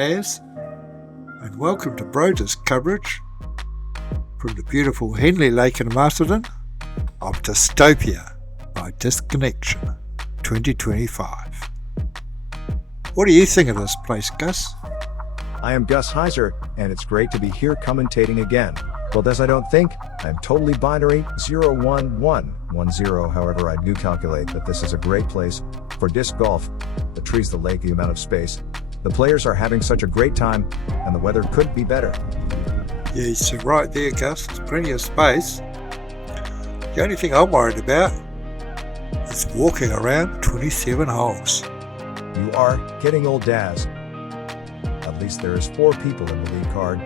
Daz, and welcome to Disc coverage from the beautiful Henley Lake in Masterton of Disctopia by Disconnection 2025. What do you think of this place, Gus? I am Gus Heiser, and it's great to be here commentating again. Well, Des, I don't think I'm totally binary 01110. However, I do calculate that this is a great place for disc golf. The trees, the lake, the amount of space. The players are having such a great time, and the weather could be better. Yeah, so right there, Gus. There's plenty of space. The only thing I'm worried about is walking around 27 holes. You are getting old, Daz. At least there is 4 people in the lead card,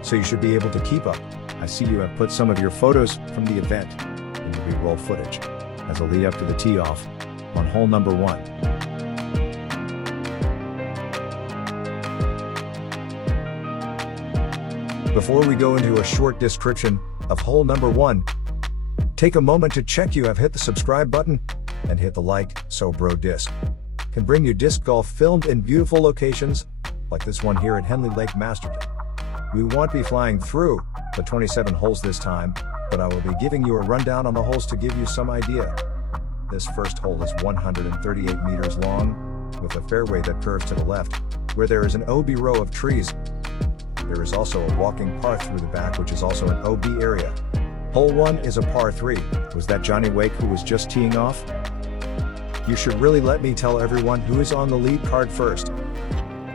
so you should be able to keep up. I see you have put some of your photos from the event in the re-roll footage as a lead up to the tee-off on hole number 1. Before we go into a short description of hole number 1, take a moment to check you have hit the subscribe button and hit the like so Bro Disc can bring you disc golf filmed in beautiful locations like this one here at Henley Lake, Masterton. We won't be flying through the 27 holes this time, but I will be giving you a rundown on the holes to give you some idea. This first hole is 138 meters long, with a fairway that curves to the left, where there is an OB row of trees. There is also a walking par through the back, which is also an OB area. Hole 1 is a par 3. Was that Johnny Wake who was just teeing off? You should really let me tell everyone who is on the lead card first.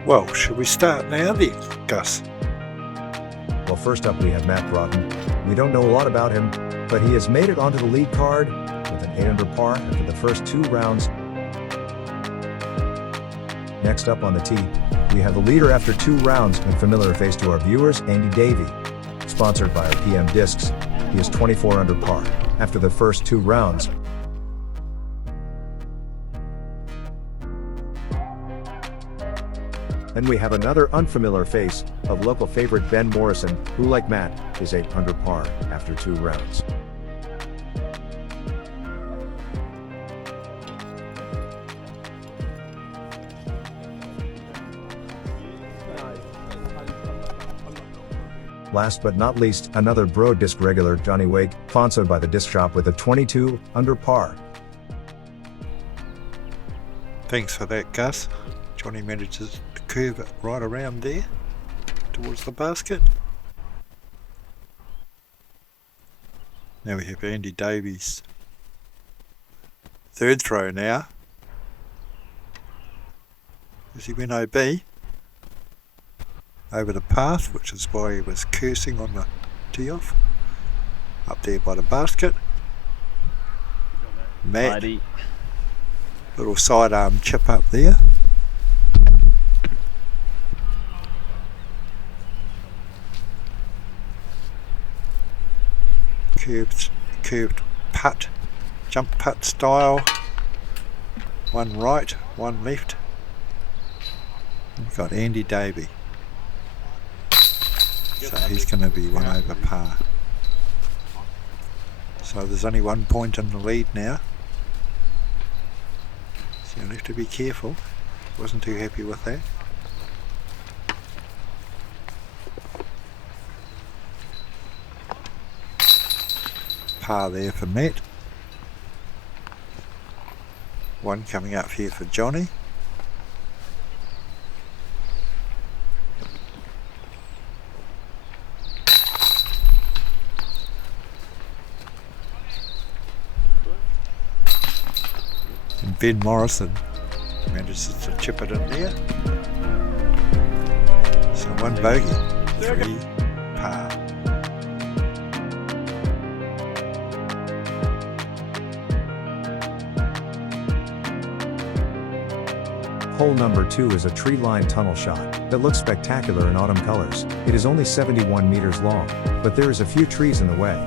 Well, should we start now then, Gus? Well, first up we have Matt Broughton. We don't know a lot about him, but he has made it onto the lead card with an 8 under par after the first 2 rounds. Next up on the tee, we have the leader after 2 rounds and familiar face to our viewers, Andy Davey. Sponsored by our PM Discs, he is 24 under par after the first 2 rounds. Then we have another unfamiliar face of local favorite Ben Morrison, who like Matt, is 8 under par after 2 rounds. Last but not least, another Bro Disc regular, Johnny Wake, sponsored by the Disc Shop with a 22 under par. Thanks for that, Gus. Johnny manages to curve it right around there towards the basket. Now we have Andy Davies' third throw now. As he went OB over the path, which is why he was cursing on the tee-off. Up there by the basket. Matt, little sidearm chip up there. Curved putt, jump putt style. One right, one left. We've got Andy Davey. So he's going to be 1 over par. So there's only 1 point in the lead now. So you'll have to be careful. Wasn't too happy with that. Par there for Matt. 1 coming up here for Johnny. And Ben Morrison manages to chip it in there. So 1 bogey, 3 par. Hole number 2 is a tree-lined tunnel shot that looks spectacular in autumn colors. It is only 71 meters long, but there is a few trees in the way.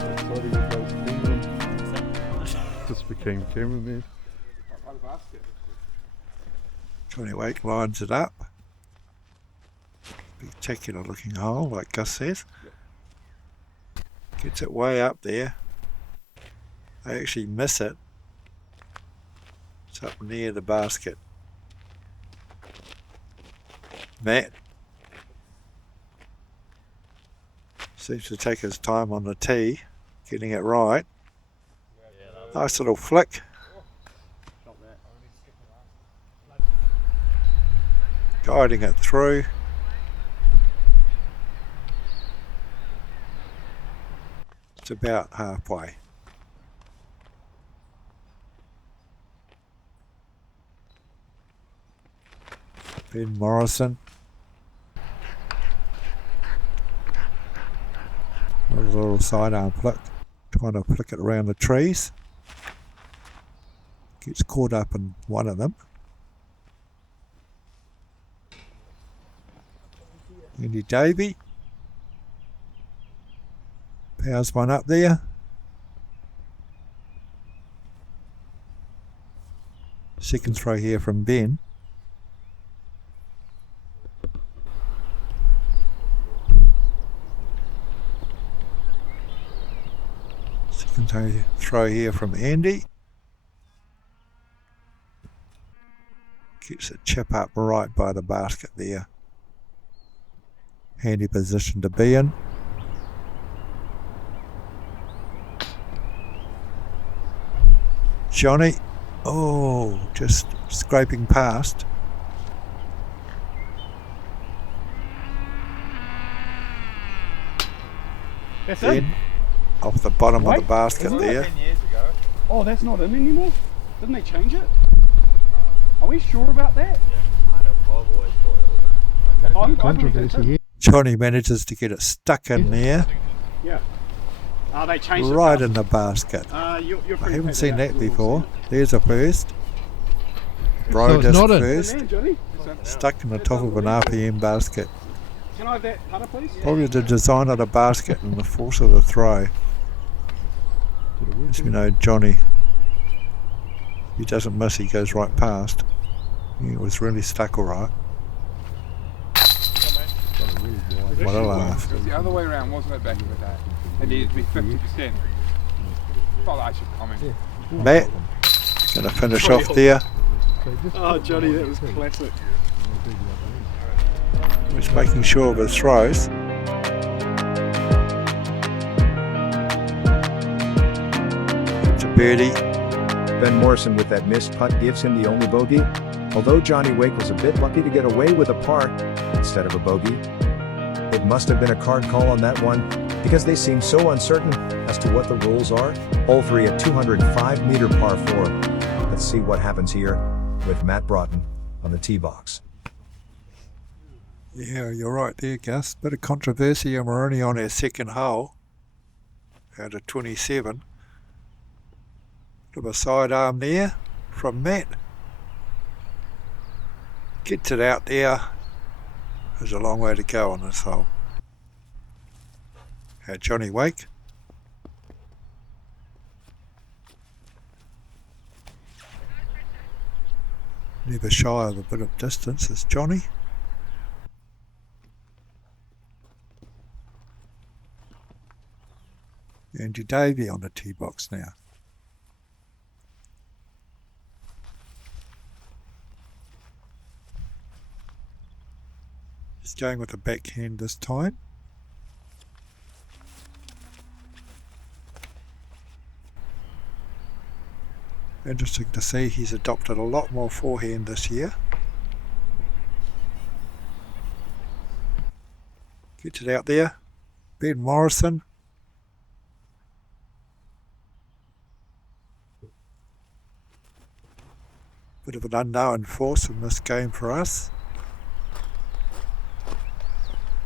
Just became cameraman. Johnny Wake lines it up. Spectacular looking hole, like Gus says. Gets it way up there. They actually miss it. It's up near the basket. Matt Seems to take his time on the tee, getting it right. Nice little flick. Guiding it through. It's about halfway. Ben Morrison. A little sidearm flick. Trying to flick it around the trees. Gets caught up in one of them. Andy Davey. Powers one up there. Second throw here from Ben. Second throw here from Andy. Keeps the chip up right by the basket there. Handy position to be in. Johnny, oh, just scraping past. That's Ben, off the bottom of the basket there. 10 years ago. Oh, that's not in anymore? Didn't they change it? Are we sure about that? Yeah, I've always thought it was. I'm Controversy here. Johnny manages to get it stuck in there, Yeah. They changed it. right in the basket. You're I haven't seen that before. There's a first. So Bro it's disc not in. first. Man, Johnny. Stuck in the top of an RPM basket. Can I have that putter, please? Probably the design of the basket and the force of the throw. As we know, Johnny, he doesn't miss, he goes right past. He was really stuck all right. What a laugh. It was the other way around, wasn't it, back in the day? It needed to be 50%. Well, I should comment. Matt, going to finish off there. Oh, Johnny, that was classic. He's making sure of his throws. It's a birdie. Ben Morrison with that missed putt gives him the only bogey. Although Johnny Wake was a bit lucky to get away with a par instead of a bogey. It must have been a card call on that one, because they seem so uncertain as to what the rules are. Hole 3 at 205 meter par 4. Let's see what happens here with Matt Broughton on the tee box. Yeah, you're right there, Gus. Bit of controversy, and we're only on our second hole out of 27. Bit of a sidearm there from Matt. Gets it out there. There's a long way to go on this hole. Johnny Wake. Never shy of a bit of distance is Johnny. Andy Davey on the tee box now. He's going with a backhand this time. Interesting to see he's adopted a lot more forehand this year. Gets it out there. Ben Morrison. Bit of an unknown force in this game for us.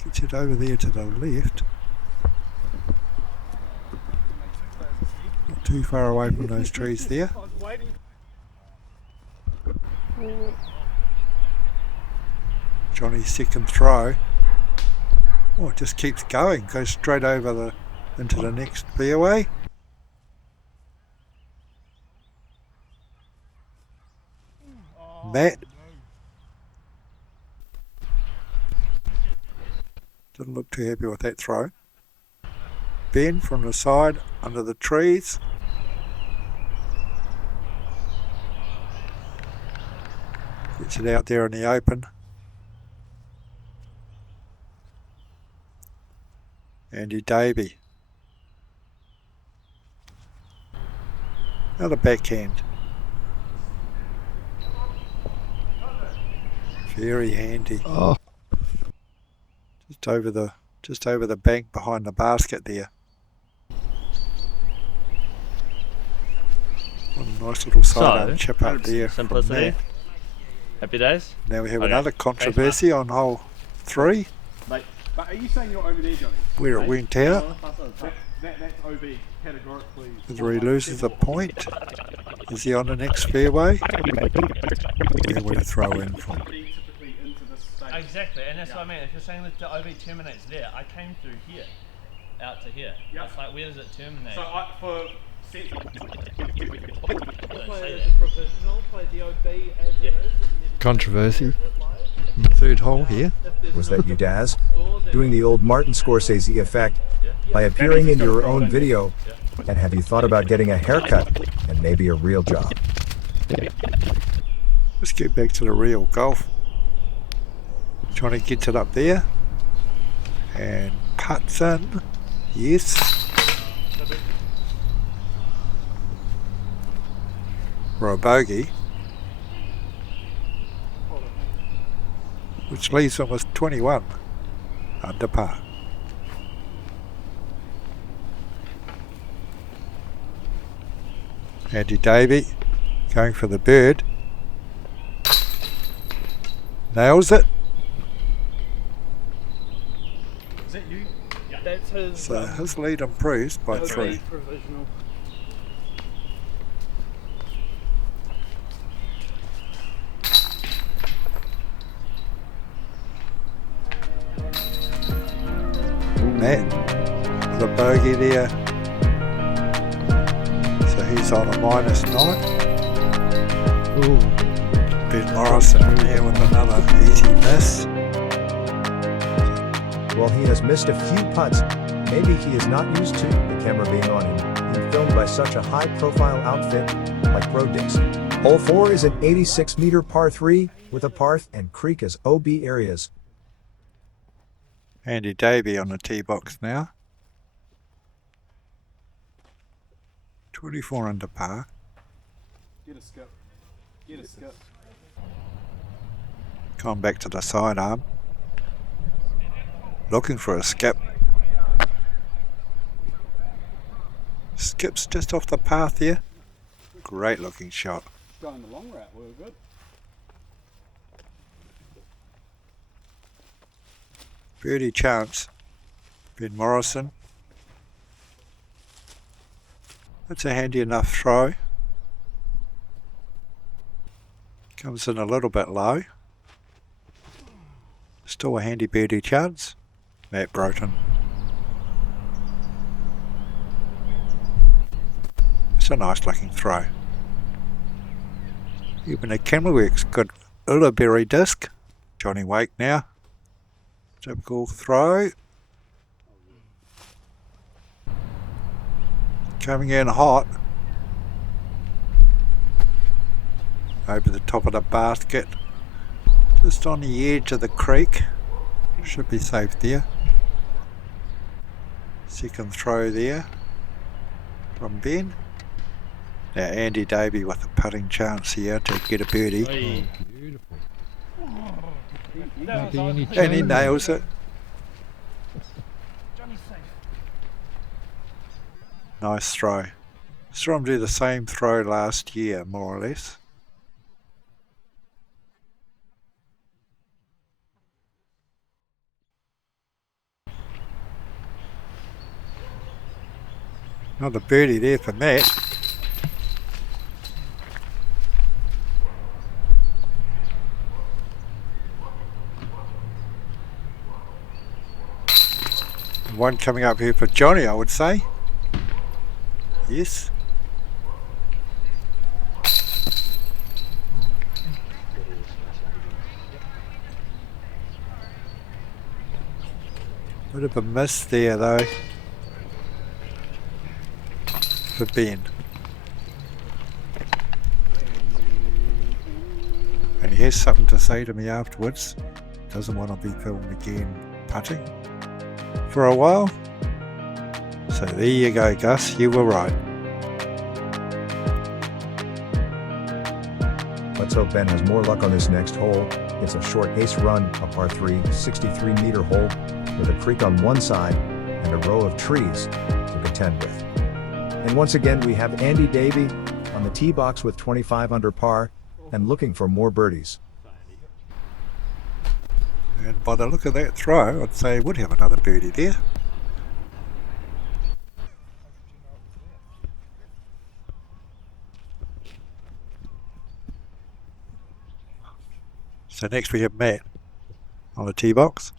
Gets it over there to the left. Not too far away from those trees there. Johnny's second throw. Oh, it just keeps going. Goes straight over into the next fairway. Matt. Didn't look too happy with that throw. Ben from the side, under the trees. Gets it out there in the open. Andy Davey. Another backhand. Very handy. Oh, Just over the bank behind the basket there. What a nice little sidearm chip up there. from Simplicity. Matt. Happy days. Now we have Okay. another controversy on hole 3, But are you saying you're over there, Johnny? where it went out. That's OB categorically. Whether he loses a point. Is he on the next fairway? Where would he throw in from? Typically into this stage. Exactly, and that's what I mean. If you're saying that the OB terminates there, I came through here, out to here. Yeah. It's like, where does it terminate? So for Don't Play say as that. a provisional, play the OB as it is, and then controversy. it lies. The third hole here. If there's Was no that you, Daz? score, then Doing the old Martin Scorsese effect by appearing in your own video? And have you thought about getting a haircut and maybe a real job? Let's get back to the real golf. Johnny gets it up there. And putts in. Yes. For a bogey. Which leaves him with 21 under par. Andy Davey going for the bird. Nails it. is that you? that's his So his lead improves by OB 3. provisional. Matt with a bogey there. So he's on a -9. Ooh, Ben Morrison there with another easy miss. While he has missed a few putts, maybe he is not used to the camera being on him and filmed by such a high-profile outfit like Bro Disc. Hole 4 is an 86-meter par 3 with a parth and creek as OB areas. Andy Davey on the tee box now. 24 under par. Get a skip. Get a skip. Going back to the sidearm. Looking for a skip. Skips just off the path here. Great looking shot. Going the long route, we were good. Birdie chance. Ben Morrison. That's a handy enough throw. Comes in a little bit low. Still a handy birdie chance. Matt Broughton. It's a nice looking throw. Even the camera works good. Ullaberry disc. Johnny Wake now. Typical throw. Coming in hot. Over the top of the basket. Just on the edge of the creek. Should be safe there. Second throw there from Ben. Now Andy Davey with a putting chance here to get a birdie. beautiful. That was Be any on- And he chance? nails it. Johnny's safe. Nice throw. Saw him do the same throw last year, more or less. Another birdie there for Matt. One coming up here for Johnny, I would say. Yes. Bit of a miss there though for Ben. And he has something to say to me afterwards. Doesn't want to be filmed again putting for a while. So there you go, Gus, you were right. Let's hope Ben has more luck on this next hole. It's a short ace run, a par 3, 63-meter hole, with a creek on one side and a row of trees to contend with. And once again we have Andy Davey on the tee box with 25 under par and looking for more birdies. And by the look of that throw, I'd say he would have another birdie there. So next we have Matt on the tee box,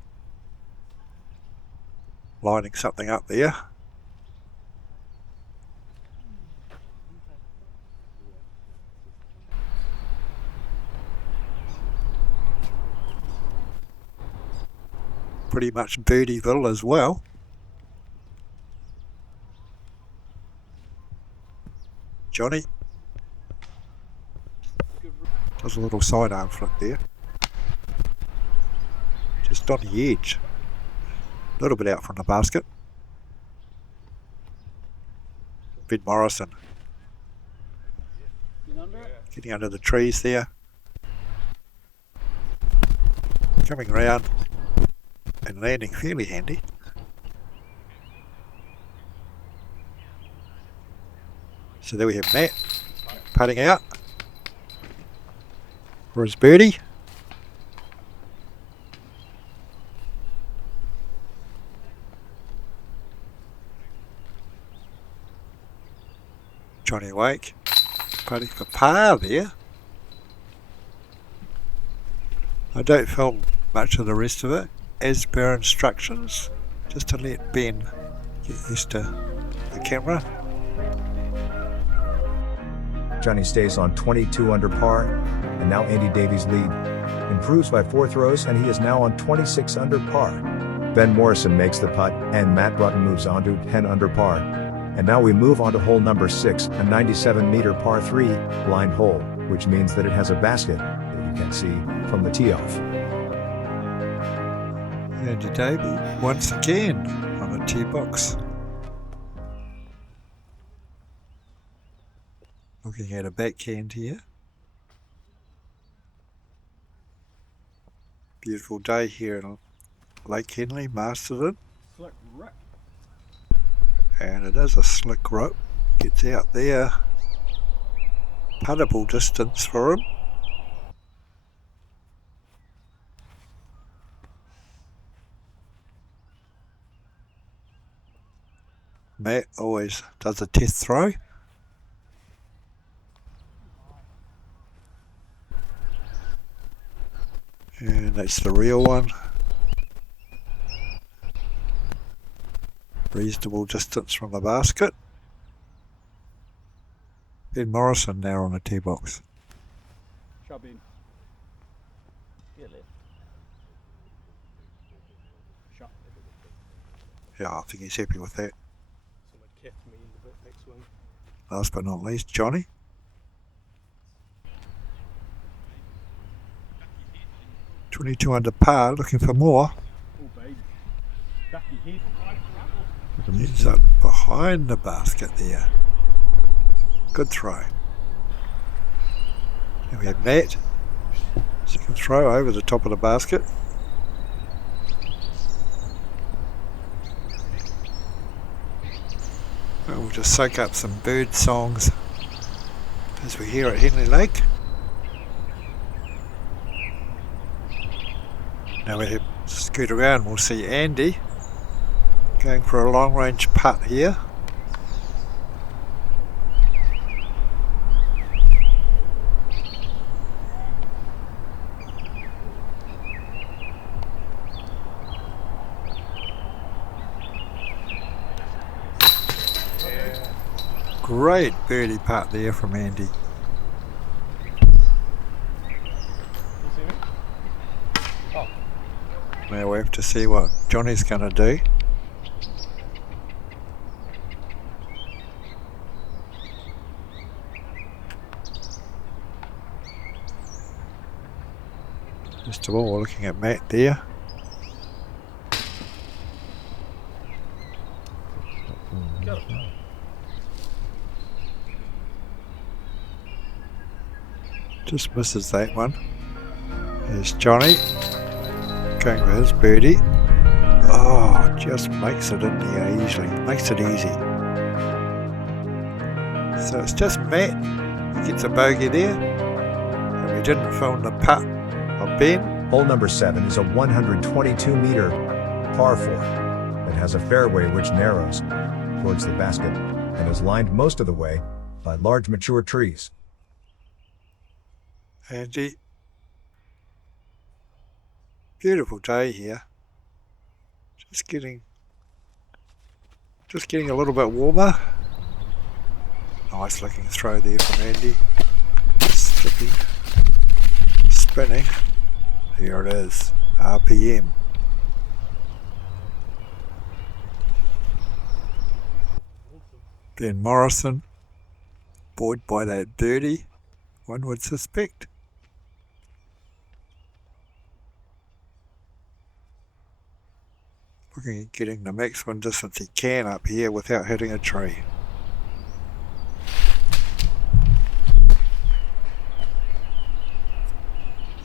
lining something up there. Pretty much Birdieville as well. Johnny does a little sidearm flip there. Just on the edge. A little bit out from the basket. Ben Morrison getting under the trees there. Coming round and landing fairly handy. So there we have Matt putting out for his birdie. Johnny Wake putting for par there. I don't film much of the rest of it as per instructions, just to let Ben get used to the camera. Johnny stays on 22 under par, and now Andy Davies' lead improves by 4 throws, and he is now on 26 under par. Ben Morrison makes the putt, and Matt Broughton moves on to 10 under par. And now we move on to hole number 6, a 97-meter par 3 blind hole, which means that it has a basket that you can see from the tee off. Andy Davey once again on the tee box. Looking at a backhand here. Beautiful day here in Lake Henley, Masterton. Flick rip. And it is a slick rope. Gets out there. Puttable distance for him. Matt always does a test throw. And that's the real one. Reasonable distance from the basket. Ben Morrison now on the tee box. Shove in. Shut. Yeah, I think he's happy with that. Someone kept me in the next one. Last but not least, Johnny. .22 under par, looking for more. Oh baby. Ducky head. He's up behind the basket there. Good throw. And we have Matt. Second throw over the top of the basket. And we'll just soak up some bird songs as we're here at Henley Lake. Now we scoot around, we'll see Andy going for a long range putt here. Great birdie putt there from Andy. Now we have to see what Johnny's going to do. First of all, we're looking at Matt there. Just misses that one. There's Johnny going for his birdie. Oh, just makes it in there easily. Makes it easy. So it's just Matt who gets a bogey there. And we didn't film the putt of Ben. Hole number 7 is a 122-meter par 4 that has a fairway which narrows towards the basket and is lined most of the way by large mature trees. Andy. Beautiful day here. Just getting a little bit warmer. Nice looking throw there from Andy. Skipping, spinning. Here it is. RPM. Ben Morrison, buoyed by that birdie, one would suspect. Looking at getting the maximum distance he can up here without hitting a tree.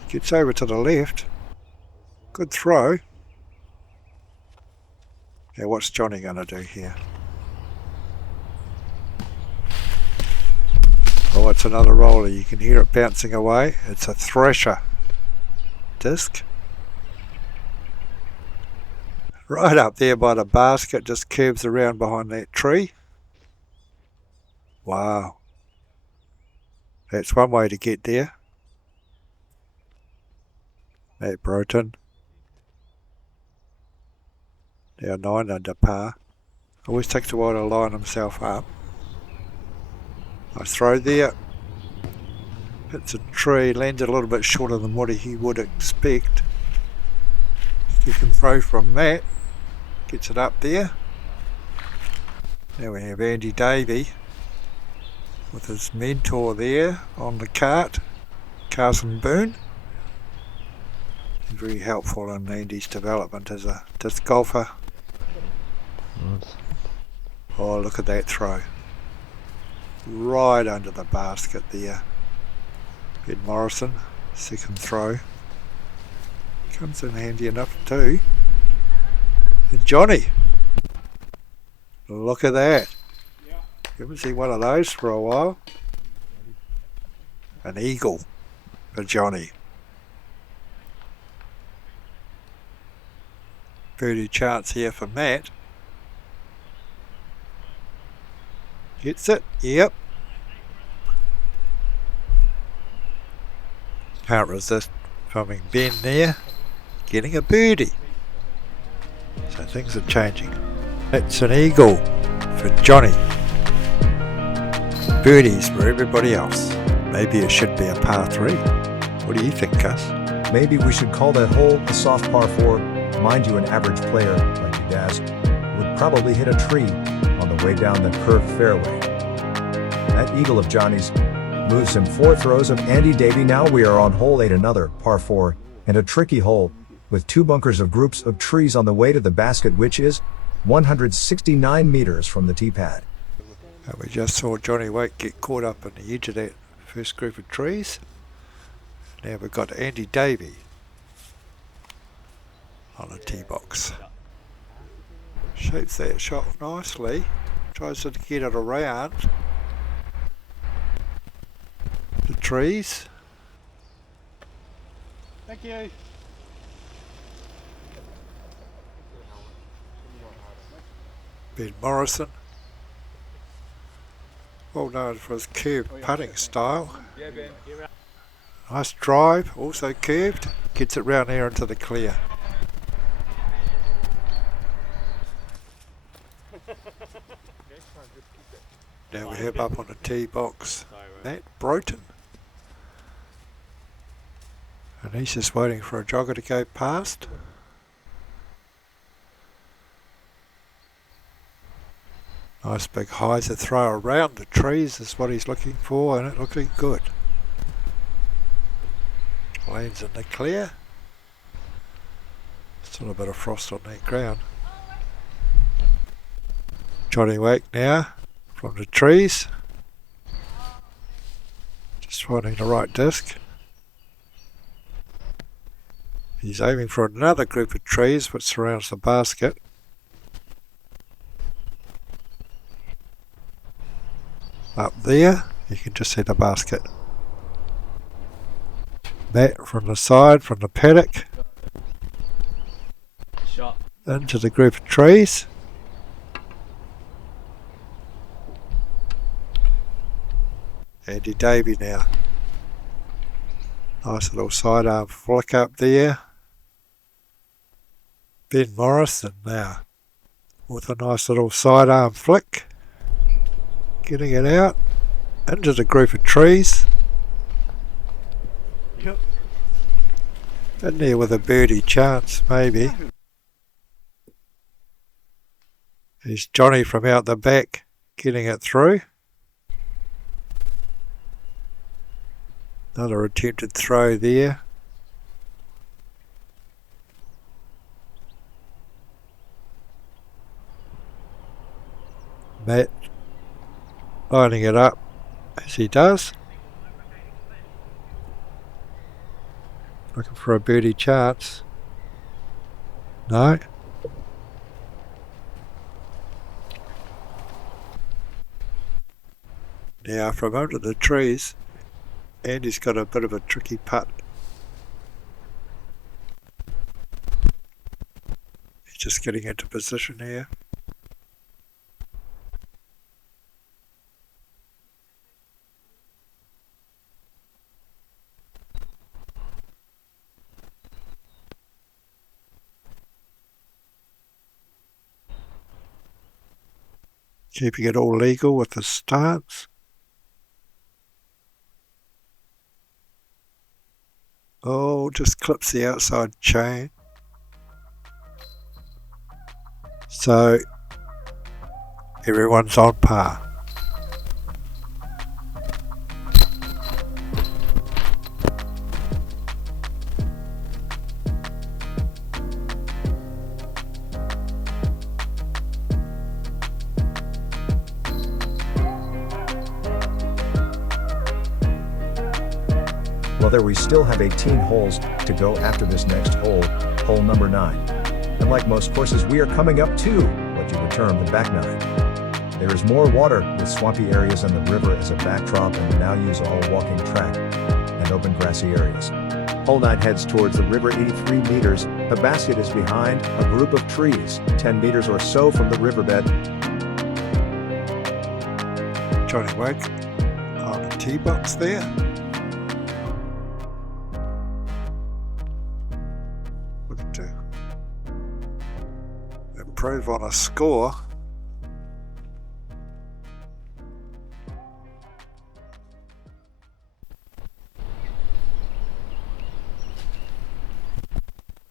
Gets over to the left. Good throw. Now what's Johnny going to do here? Oh, it's another roller. You can hear it bouncing away. It's a Thrasher disc. Right up there by the basket, just curves around behind that tree. Wow. That's one way to get there. Matt Broten. Now 9 under par. Always takes a while to line himself up. Nice throw there. Hits a tree, lands a little bit shorter than what he would expect. Second throw from Matt. Gets it up there. Now we have Andy Davey with his mentor there on the cart, Carson Boone. Very helpful in Andy's development as a disc golfer. Nice. Oh, look at that throw. Right under the basket there. Ben Morrison, second throw. Comes in handy enough too. And Johnny. Look at that. Haven't seen one of those for a while. An eagle for Johnny. Birdie chance here for Matt. Gets it, yep. Can't resist filming Ben there, getting a birdie. So things are changing. It's an eagle for Johnny. Birdies for everybody else. Maybe it should be a par 3. What do you think, Gus? Maybe we should call that hole a soft par 4. Mind you, an average player like you, Daz, would probably hit a tree on the way down the curved fairway. That eagle of Johnny's moves him 4 throws of Andy Davey. Now we are on hole 8, another par 4, and a tricky hole with 2 bunkers of groups of trees on the way to the basket, which is 169 meters from the tee pad. We just saw Johnny Wake get caught up in the edge of that first group of trees. Now we've got Andy Davey on a tee box. Shapes that shot nicely. Tries to get it around the trees. Thank you. Ben Morrison, well known for his curved putting style. Nice drive, also curved, gets it round there into the clear. Now we have up on the tee box Matt Broten. And he's just waiting for a jogger to go past. Nice big hyzer throw around the trees is what he's looking for, and it looking good. Lands in the clear. Still a bit of frost on that ground. Johnny Wake now from the trees. Just Just finding the right disc. He's aiming for another group of trees which surrounds the basket. Up there, you can just see the basket. Matt from the side, from the paddock, Shot. into the group of trees. Andy Davey now. Nice little sidearm flick up there. Ben Morrison now with a nice little sidearm flick. Getting it out into the group of trees. Yep. In there with a birdie chance, maybe. There's Johnny from out the back getting it through. Another attempted throw there. Matt lining it up as he does. Looking for a birdie chance. No. Now from under the trees, Andy's got a bit of a tricky putt. He's just getting into position here. Keeping it all legal with the stance. Oh, just clips the outside chain. So everyone's on par. Well, there we still have 18 holes to go after this next hole, hole number 9. And like most courses, we are coming up to what you would term the back 9. There is more water with swampy areas and the river as a backdrop, and we now use a whole walking track and open grassy areas. Hole 9 heads towards the river 83 meters. The basket is behind a group of trees, 10 meters or so from the riverbed. Johnny Wake on the tee box there. Looking to improve on a score.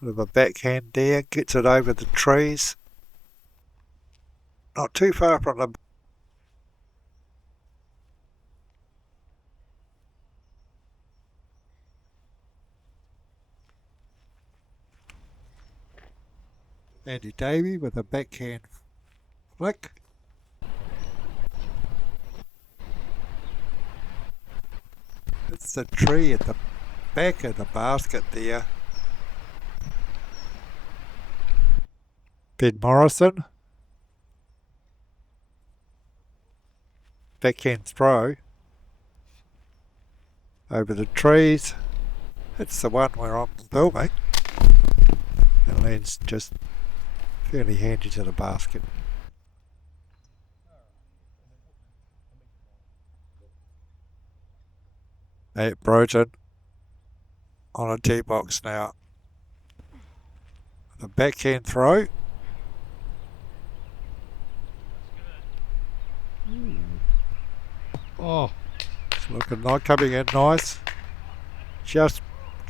Bit of a backhand there, gets it over the trees. Not too far from the Andy Davey with a backhand flick. It's the tree at the back of the basket there. Ben Morrison. Backhand throw over the trees. It's the one where I'm filming. It lands just fairly handy to the basket. Nate Broten on a tee box now. The backhand throw. Oh, It's looking like coming in nice. Just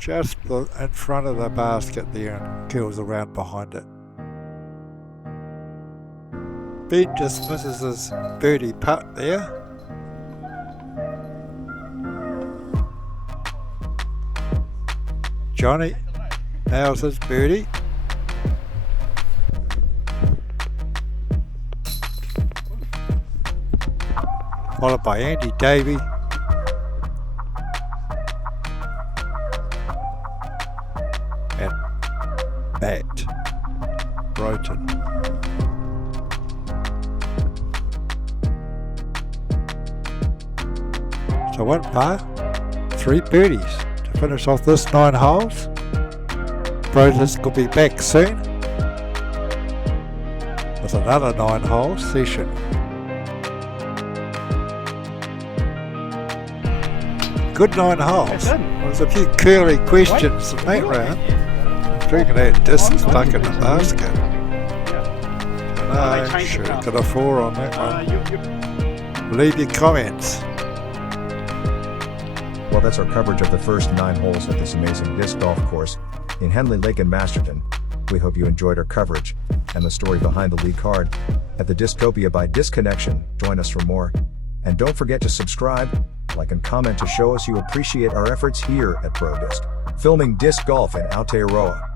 in front of the basket there and curls around behind it. Ben just misses his birdie putt there. Johnny nails his birdie. Followed by Andy Davey. bat. Broton. So 1 par, 3 birdies to finish off this 9 holes. Pro Disc will be back soon with another 9 hole session. Good 9 holes. That's it. There's a few curly questions in that round. I'm drinking that disc stuck in the basket. they No, changed should it have now. got a 4 on that one. You, Leave your comments. Well, that's our coverage of the first 9 holes at this amazing disc golf course in Henley Lake in Masterton. We hope you enjoyed our coverage and the story behind the lead card at the Disctopia by Disconnection. Join us for more. And don't forget to subscribe, like and comment to show us you appreciate our efforts here at Pro Disc, filming disc golf in Aotearoa.